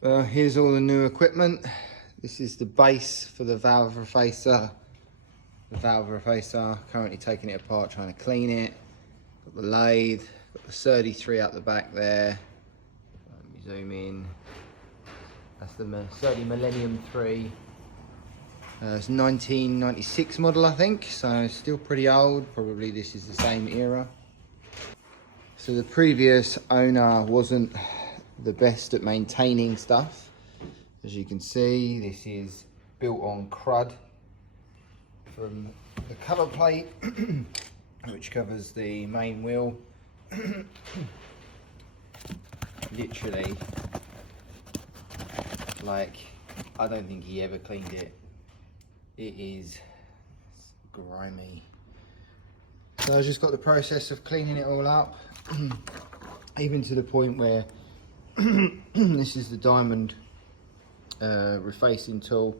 Here's all the new equipment. This is the base for the valve refacer. The valve refacer, currently taking it apart, trying to clean it. Got the lathe, got the Serdi 3 out the back there. Let me zoom in. That's the Serdi Millennium 3. It's 1996 model, I think, so still pretty old. Probably this is the same era. So the previous owner wasn't the best at maintaining stuff. As you can see, this is built on crud from the cover plate, which covers the main wheel. Literally, like, I don't think he ever cleaned it. It is grimy. So I just got the process of cleaning it all up, even to the point where this is the diamond refacing tool,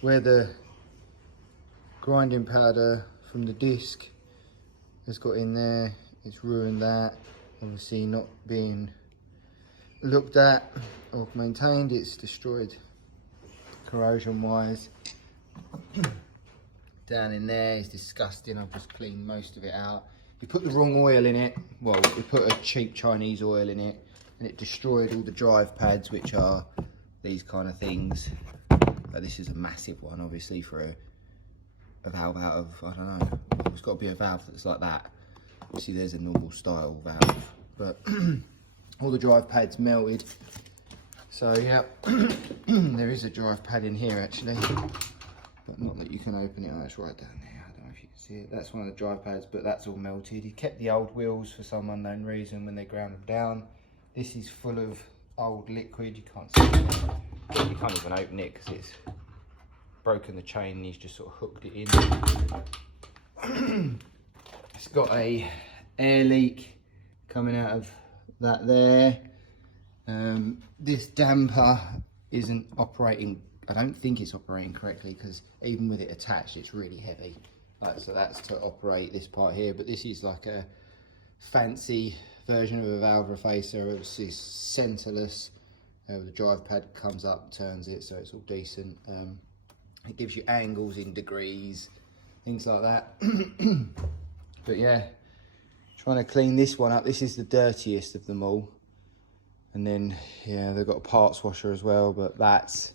where the grinding powder from the disc has got in there. It's ruined that. Obviously not being looked at or maintained, it's destroyed corrosion wise. Down in there is disgusting. I've just cleaned most of it out. We put the wrong oil in it. Well, we put a cheap Chinese oil in it, and it destroyed all the drive pads, which are these kind of things. But this is a massive one, obviously, for a valve out of, I don't know, it's got to be a valve that's like that. See, there's a normal style valve, but all the drive pads melted. So yeah, there is a drive pad in here actually, but not that you can open it. Oh, it's right down there. I don't know if you can see it. That's one of the drive pads, but that's all melted. He kept the old wheels for some unknown reason when they ground them down. This is full of old liquid. You can't see it. You can't even open it because it's broken the chain and he's just sort of hooked it in. It's got a air leak coming out of that there. This damper isn't operating. I don't think it's operating correctly, because even with it attached, it's really heavy. So that's to operate this part here, but this is like a fancy version of a valve refacer. It's centerless. The drive pad comes up, turns it, so it's all decent. It gives you angles in degrees, things like that. But yeah, trying to clean this one up. This is the dirtiest of them all. And then, yeah, they've got a parts washer as well, but that's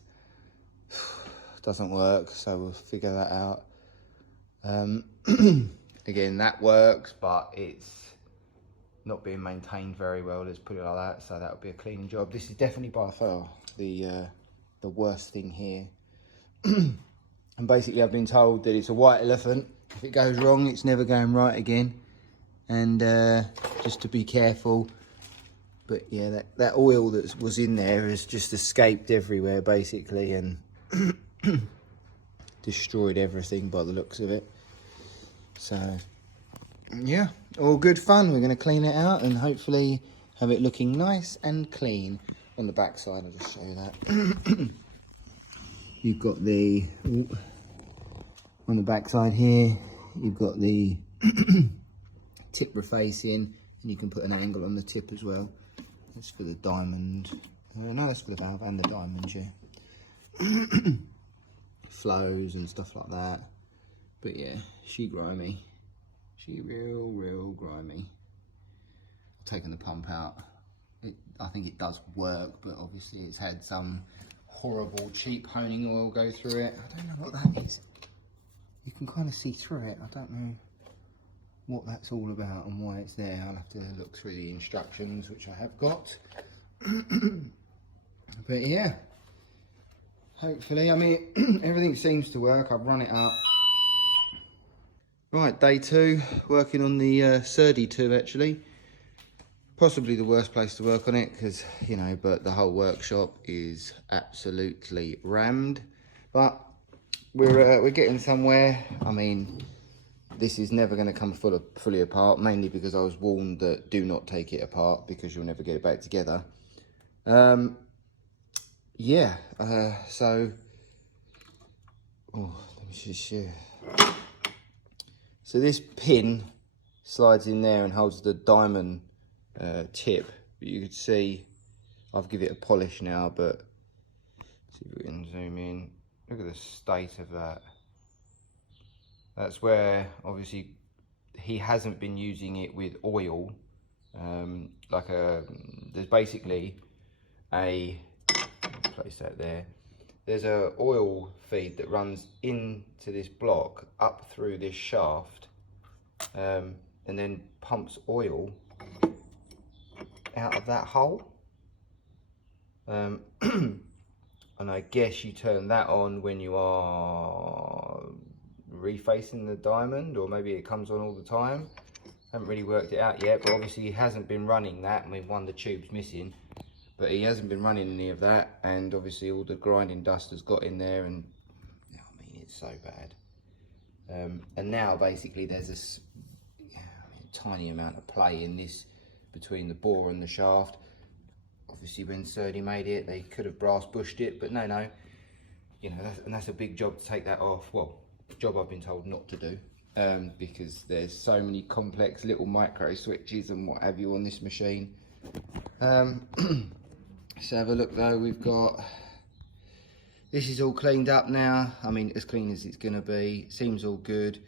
doesn't work, so we'll figure that out. Again, that works, but it's not being maintained very well, let's put it like that. So that would be a cleaning job. This is definitely by far the worst thing here. And basically I've been told that it's a white elephant. If it goes wrong, it's never going right again. And just to be careful. But yeah, that oil that was in there has just escaped everywhere basically, and destroyed everything by the looks of it. So yeah, all good fun. We're going to clean it out and hopefully have it looking nice and clean. On the back side, I'll just show you that. You've got the, on the back side here, you've got the tip refacing, and you can put an angle on the tip as well. That's for the diamond. No, that's for the valve and the diamond, yeah. Flows and stuff like that. But yeah, she grimy. She real grimy. I've taken the pump out. I think it does work, but obviously it's had some horrible cheap honing oil go through it. I don't know what that is. You can kind of see through it. I don't know what that's all about and why it's there. I'll have to look through the instructions, which I have got. But yeah, hopefully, I mean, everything seems to work. I've run it up. Right, day 2, working on the Serdi 2 actually. Possibly the worst place to work on it, because, you know, but the whole workshop is absolutely rammed. But we're getting somewhere. I mean, this is never going to come fully apart, mainly because I was warned that do not take it apart because you'll never get it back together. Yeah, so, oh, let me just share. So this pin slides in there and holds the diamond tip. But you could see I've given it a polish now, but See if we can zoom in. Look at the state of that. That's where obviously he hasn't been using it with oil. There's basically place that there. There's a oil feed that runs into this block up through this shaft, and then pumps oil out of that hole. And I guess you turn that on when you are refacing the diamond, or maybe it comes on all the time. Haven't really worked it out yet, but obviously he hasn't been running that. I mean, one of the tubes missing, but he hasn't been running any of that, and obviously all the grinding dust has got in there, and I mean, it's so bad. And now basically there's this tiny amount of play in this between the bore and the shaft. Obviously when Serdi made it, they could have brass bushed it, but no, you know, that's a big job to take that off. Well, job I've been told not to do, because there's so many complex little micro switches and what have you on this machine. Let's have a look though. We've got, this is all cleaned up now. I mean, as clean as it's gonna be. Seems all good.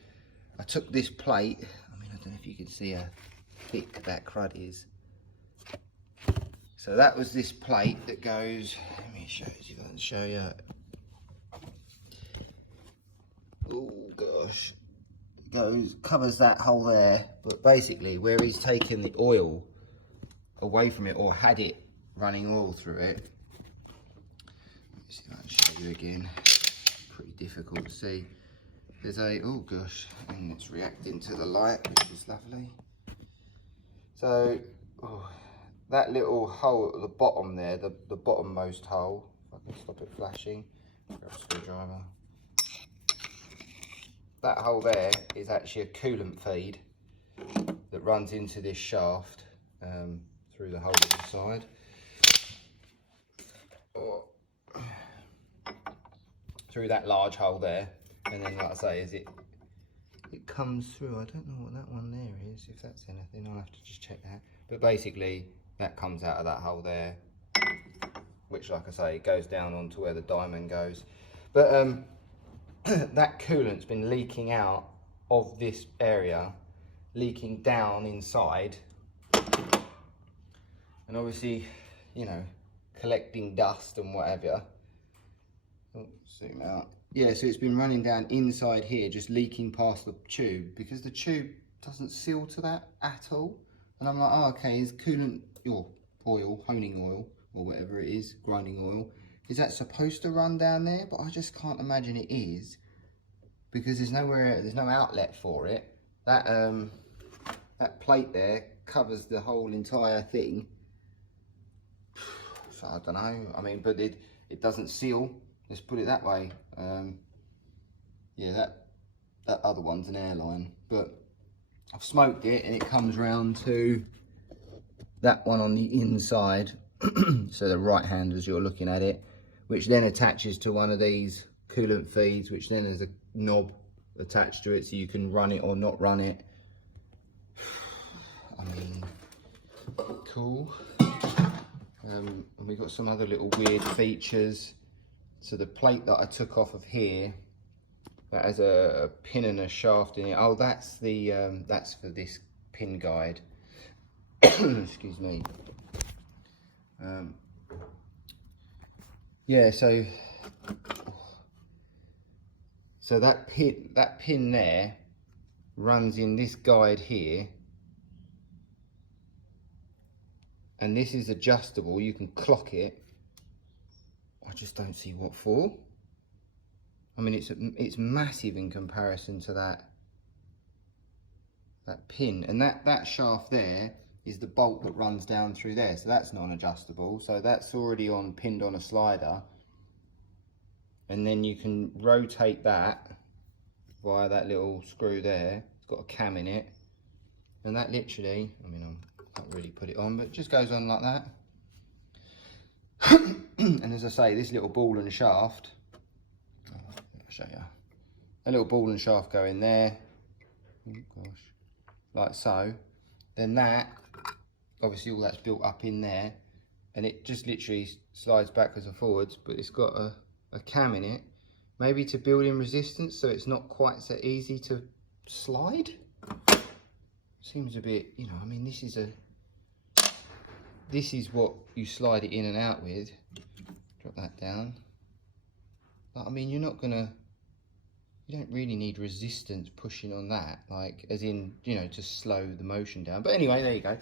I took this plate, I mean, I don't know if you can see how thick that crud is. So that was this plate that goes, let me show you, see if I can show you. Oh gosh, covers that hole there, but basically where he's taken the oil away from it, or had it running oil through it. Let's see if I can show you again. Pretty difficult to see. There's a, oh gosh, and it's reacting to the light, which is lovely. So, that little hole at the bottom there, the bottommost hole, if I can stop it flashing, grab a screwdriver. That hole there is actually a coolant feed that runs into this shaft through the hole on the side. Through that large hole there, and then like I say, as it comes through, I don't know what that one there is, if that's anything, I'll have to just check that. But basically, that comes out of that hole there, which like I say, goes down onto where the diamond goes. But that coolant's been leaking out of this area, leaking down inside, and obviously, you know, collecting dust and whatever. Oh, zoom out. Yeah, so it's been running down inside here, just leaking past the tube, because the tube doesn't seal to that at all. And I'm like, oh, okay, is coolant or oil, honing oil, or whatever it is, grinding oil, is that supposed to run down there? But I just can't imagine it is, because there's no outlet for it. That that plate there covers the whole entire thing. So I don't know. I mean, but it doesn't seal. Let's put it that way. Yeah, that other one's an airline, but I've smoked it and it comes round to that one on the inside. So the right hand as you're looking at it, which then attaches to one of these coolant feeds, which then has a knob attached to it so you can run it or not run it. I mean, cool. And we've got some other little weird features. So the plate that I took off of here, that has a pin and a shaft in it. Oh, that's the that's for this pin guide. Excuse me. Yeah, so that pin there runs in this guide here, and this is adjustable. You can clock it. I just don't see what for. I mean, it's massive in comparison to that pin, and that shaft there is the bolt that runs down through there, so that's non-adjustable. So that's already pinned on a slider, and then you can rotate that via that little screw there. It's got a cam in it, and that literally, I mean, I can't really put it on, but it just goes on like that. And as I say, this little ball and shaft, I'll show you, a little ball and shaft go in there, oh gosh, like so. Then that, obviously all that's built up in there, and it just literally slides backwards and forwards, but it's got a cam in it, maybe to build in resistance so it's not quite so easy to slide. Seems a bit, you know, I mean, this is what you slide it in and out with. Drop that down. But I mean, you don't really need resistance pushing on that, like, as in, you know, to slow the motion down. But anyway, there you go.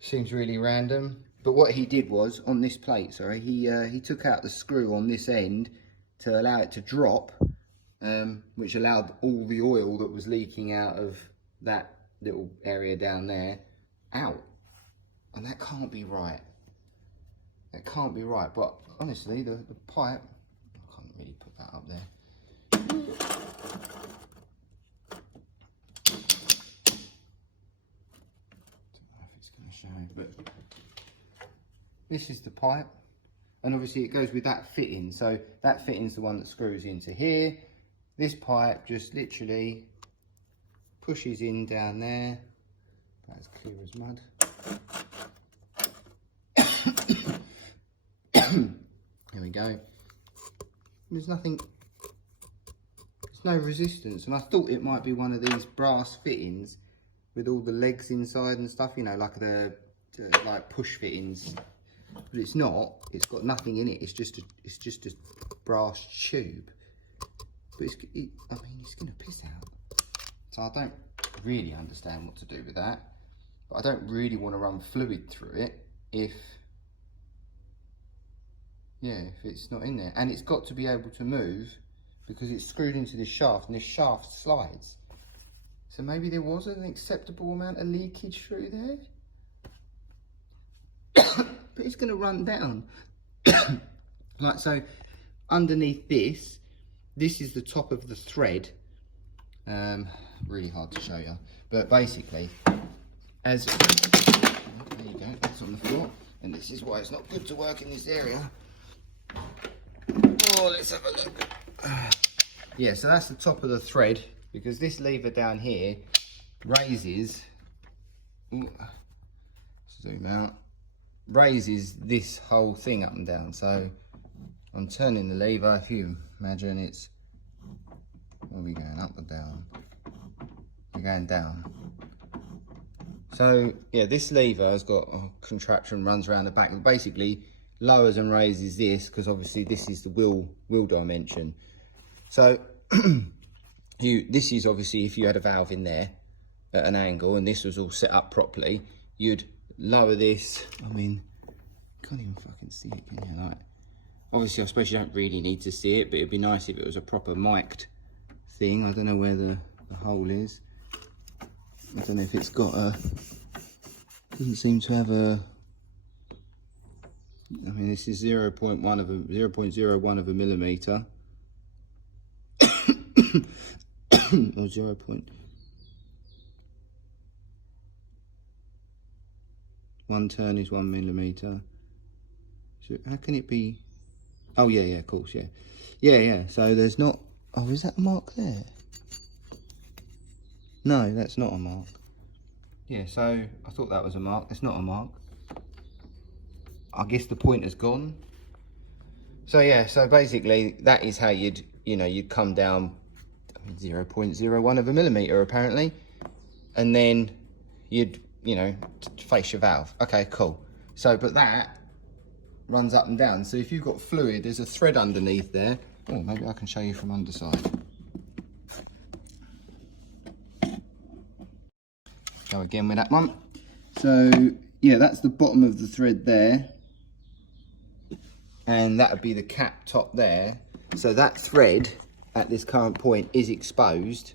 Seems really random. But what he did was, on this plate, sorry, he took out the screw on this end to allow it to drop, which allowed all the oil that was leaking out of that little area down there out. And that can't be right. That can't be right. But honestly, the pipe, I can't really put that up there. But this is the pipe, and obviously it goes with that fitting, so that fitting's the one that screws into here. This pipe just literally pushes in down there. That's clear as mud. Here we go. There's nothing, there's no resistance, and I thought it might be one of these brass fittings with all the legs inside and stuff, you know, like the like push fittings, but it's not. It's got nothing in it. It's just a brass tube. But I mean, it's gonna piss out. So I don't really understand what to do with that. But I don't really want to run fluid through it if it's not in there. And it's got to be able to move because it's screwed into this shaft, and this shaft slides. So maybe there was an acceptable amount of leakage through there. But it's going to run down. Like so, underneath this is the top of the thread. Really hard to show you. But basically, there you go, that's on the floor. And this is why it's not good to work in this area. Oh, let's have a look. Yeah, so that's the top of the thread, because this lever down here raises, zoom out, raises this whole thing up and down. So I'm turning the lever, if you imagine it's, where are we going, up or down? We're going down. So yeah, this lever has got a contraption, runs around the back, and basically lowers and raises this, because obviously this is the wheel dimension. So this is obviously, if you had a valve in there at an angle and this was all set up properly, you'd lower this. I mean, you can't even fucking see it, can you? Like, obviously, I suppose you don't really need to see it, but it'd be nice if it was a proper mic'd thing. I don't know where the hole is. I don't know if it's got a, doesn't seem to have a, I mean, this is 0.01 of a millimeter. Or 0. One turn is 1 millimeter. So how can it be? Oh yeah, of course, yeah. So there's not. Oh, is that a mark there? No, that's not a mark. Yeah, so I thought that was a mark. It's not a mark. I guess the pointer's gone. So yeah, so basically that is how you'd come down 0.01 of a millimeter apparently, and then you'd face your valve. Okay, cool. So but that runs up and down, so if you've got fluid, there's a thread underneath there. Oh, maybe I can show you from underside. Go again with that one. So yeah, that's the bottom of the thread there, and that would be the cap top there. So that thread at this current point is exposed.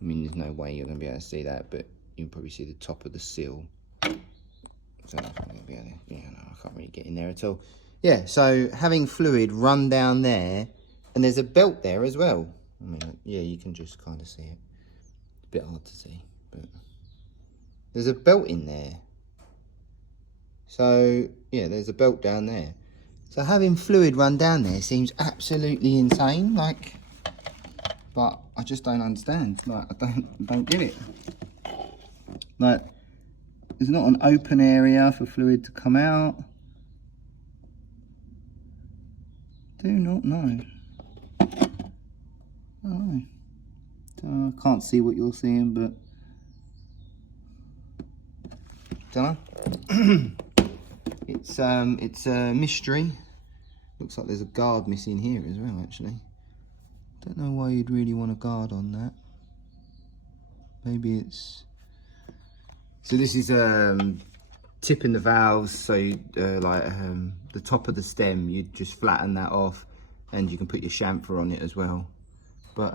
I mean, there's no way you're going to be able to see that, but you'll probably see the top of the seal. So I'm going to be able to, yeah, no, I can't really get in there at all. Yeah, so having fluid run down there, and there's a belt there as well. I mean, yeah, you can just kind of see it. It's a bit hard to see, but there's a belt in there. So yeah, there's a belt down there. So having fluid run down there seems absolutely insane, like, but I just don't understand. Like, I don't get it. Like, there's not an open area for fluid to come out. Do not know. I don't know. I can't see what you're seeing, but don't know. It's a mystery. Looks like there's a guard missing here as well, actually. Don't know why you'd really want a guard on that. Maybe it's... So this is tipping the valves, so the top of the stem, you just flatten that off, and you can put your chamfer on it as well. But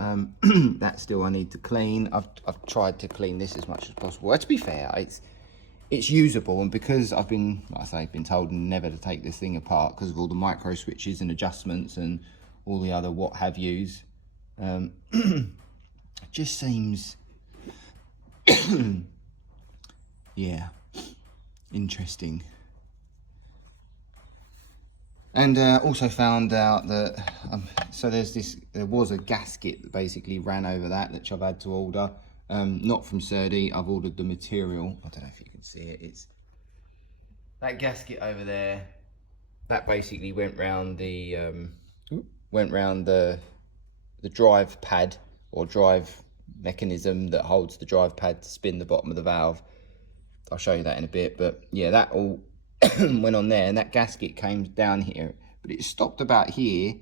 that still I need to clean. I've tried to clean this as much as possible. Well, to be fair, it's usable, and because I've been, like I say, been told never to take this thing apart because of all the micro switches and adjustments and all the other what have yous, just seems yeah, interesting. And also found out that so there was a gasket that basically ran over that which I've had to order, not from Serdi. I've ordered the material. I don't know if you can see it. It's that gasket over there. That basically went round the drive pad or drive mechanism that holds the drive pad to spin the bottom of the valve. I'll show you that in a bit, but yeah, that all went on there, and that gasket came down here, but it stopped about here,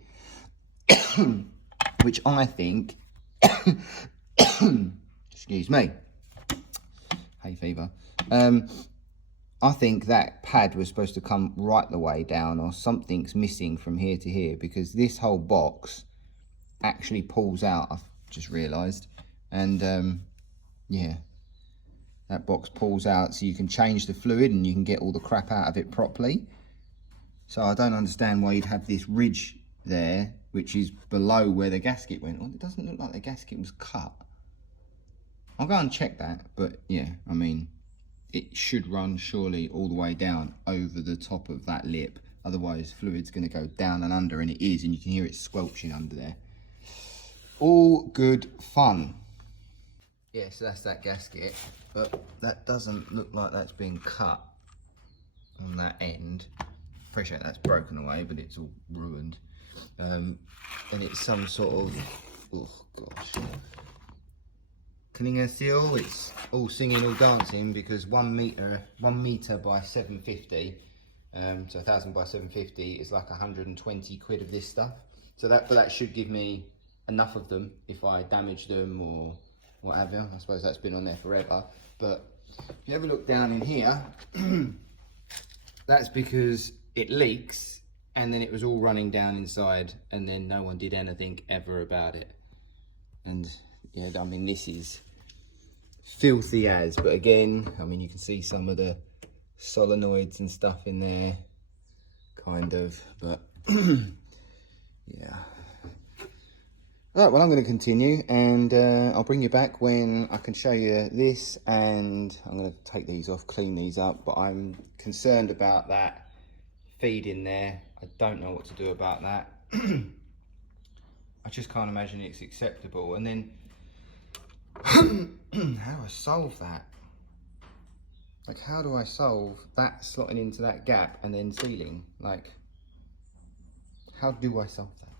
which I think, excuse me, hay fever, I think that pad was supposed to come right the way down, or something's missing from here to here, because this whole box actually pulls out, I've just realised, and yeah, that box pulls out so you can change the fluid and you can get all the crap out of it properly. So I don't understand why you'd have this ridge there, which is below where the gasket went. Well, it doesn't look like the gasket was cut. I'll go and check that, but yeah, I mean, it should run surely all the way down over the top of that lip. Otherwise, fluid's going to go down and under, and it is, and you can hear it squelching under there. All good fun. Yeah, so that's that gasket, but that doesn't look like that's been cut on that end. Appreciate that's broken away, but it's all ruined. And it's some sort of, oh gosh, Klinger seal. It's all singing, all dancing, because 1 meter by 750, so 1,000 by 750 is like 120 quid of this stuff. So that should give me enough of them if I damage them or what have you. I suppose that's been on there forever, but if you ever look down in here, that's because it leaks, and then it was all running down inside, and then no one did anything ever about it. And yeah, I mean, this is filthy as, but again, I mean, you can see some of the solenoids and stuff in there, kind of, but yeah. Right, well, I'm going to continue, and I'll bring you back when I can show you this, and I'm going to take these off, clean these up, but I'm concerned about that feed in there. I don't know what to do about that. I just can't imagine it's acceptable. And then, how do I solve that? Like, how do I solve that slotting into that gap and then sealing? Like, how do I solve that?